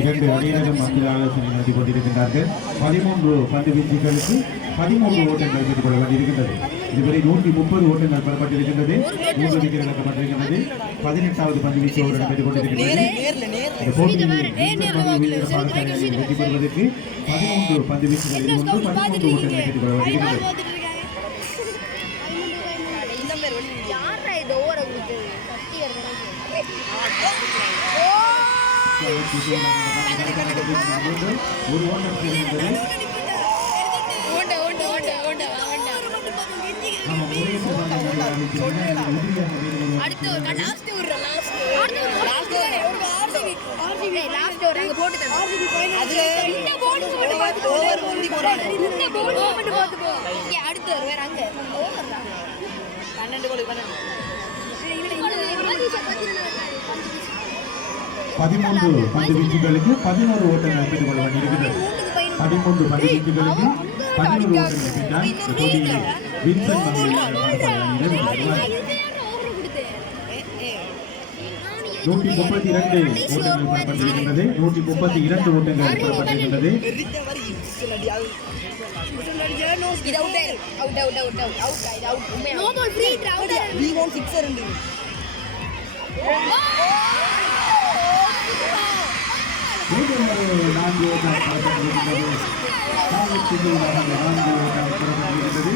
இரண்டு அணியினரும் மத்திய ஆலோசனை நடத்தி கொண்டிருக்கின்றார்கள். 13 பந்து வீச்சுகளுக்கு 13 ஓட்டங்கள் பெற்றுக் கொள்ள வேண்டியிருக்கின்றது. இதுவரை 130 ஓட்டங்கள் பெறப்பட்டிருக்கின்றது. 3 விக்கெட் இழக்கப்பட்டிருக்கின்றது. 18வது பந்து வீச்சு ஓட்டம் பெற்றுக் கொண்டிருக்கின்றது. இந்த போட்டியில் வெற்றி பெறுவதற்கு 13 பந்து வீச்சுகளில் 13 ஓட்டங்கள் பெற்றுக் கொள்ள வேண்டியிருக்கின்றது. ஒரு ஓட்டம் பதிமூன்று பந்து வீச்சுகளுக்கு 11 ஓட்டங்கள் பெற்றுக் கொள்ள வேண்டியிருக்கிறது. 13 பந்து வீச்சுகளுக்கு 11 ஓட்டங்கள் பெற்றால் போட்டியில் வின்சென்ட் மகளிர் 132 ஓட்டங்கள் பெறப்பட்டிருக்கின்றது. 132 ஓட்டங்கள் பெறப்பட்டிருக்கின்றது. நான்கு ஓட்டம் பெறப்பட்டிருக்கின்றது. 4 ஓட்டம் பெறப்பட்டிருக்கின்றது.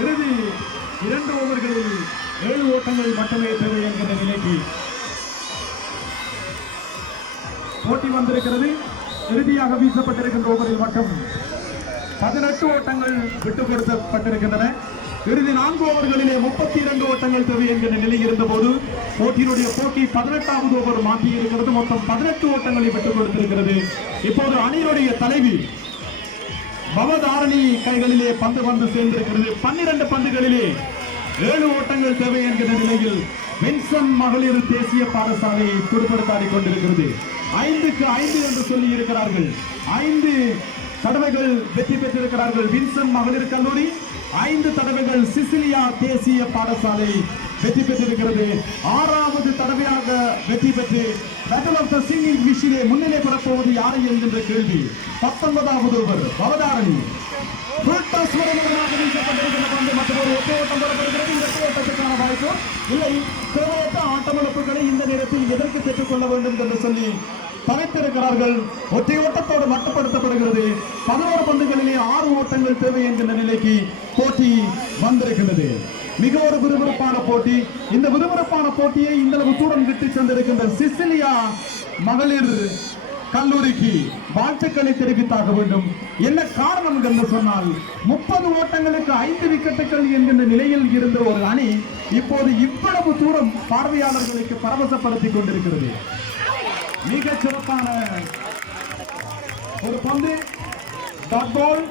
இறுதி 2 ஓவர்களில் 7 ஓட்டங்கள் மட்டுமே தேவை என்கிற நிலைக்கு போட்டி வந்திருக்கிறது. இறுதியாக வீசப்பட்டிருக்கின்ற ஓவரில் மட்டும் 18 ஓட்டங்கள் விட்டுக் கொடுக்கப்பட்டிருக்கின்றன. இறுதி 4 ஓவர்களிலே 32 ஓட்டங்கள் தேவை என்கிற நிலை இருந்தபோது போட்டியினுடைய போட்டி 18வது ஓவர் மாற்றி இருக்கிறது. மொத்தம் 18 ஓட்டங்களை விட்டுக் கொடுத்திருக்கிறது. இப்போது அணியினுடைய தலைவி பவதாரணி கைகளிலே பந்து வந்து சேர்ந்திருக்கிறது. 12 பந்துகளிலே 7 ஓட்டங்கள் தேவை என்கிற நிலையில் வின்சென்ட் மகளிர் தேசிய பாடசாலையை துடுப்படுத்தாடி கொண்டிருக்கிறது. 5க்கு 5 என்று சொல்லி இருக்கிறார்கள். 5 தடவைகள் வெற்றி பெற்றிருக்கிறார்கள் வின்சென்ட் மகளிர் கல்லூரி. 5 தடவைகள் சிசிலியா தேசிய பாடசாலை வெற்றி பெற்றிருக்கிறது. 6வது தடவையாக வெற்றி பெற்று பேட்டில் ஆஃப் தி சிங்கிங் விஷிலே முன்னிலை பெறப்போவது யாரை என்கின்ற கேள்வி. 19வது ஓவர் பவதாரணி வீசப்பட்டிருக்கின்ற பந்து மற்றொரு ஒற்றை ஓட்டம் பெறப்படுகிறது. இந்த ஓட்டத்துக்கான வாய்ப்பு இல்லை. தேவையற்ற ஆட்டமிழப்புகளை இந்த நேரத்தில் எதற்கு பெற்றுக் கொள்ள வேண்டும் என்று சொல்லி தவிர்த்திருக்கிறார்கள். ஒற்றை ஓட்டத்தோடு மட்டுப்படுத்தப்படுகிறது. 11 பந்துகளிலே 6 ஓட்டங்கள் தேவை என்கின்ற நிலைக்கு போட்டி வந்திருக்கின்றது. மிக ஒரு விறுவிறுப்பான போட்டி. இந்த விறுவிறுப்பான போட்டியை இந்த அளவு தூரம் விட்டு சென்றிருக்கின்ற சிசிலியா மகளிர் கல்லூரிக்கு வாழ்த்துக்களை தெரிவித்தாக வேண்டும். என்ன காரணம் என்று சொன்னால் 30 ஓட்டங்களுக்கு 5 விக்கெட்டுகள் என்கின்ற நிலையில் இருந்த ஒரு அணி இப்போது இவ்வளவு தூரம் பார்வையாளர்களுக்கு பரவசப்படுத்திக் கொண்டிருக்கிறது. மிக சிறப்பான ஒரு பந்து. Dot ball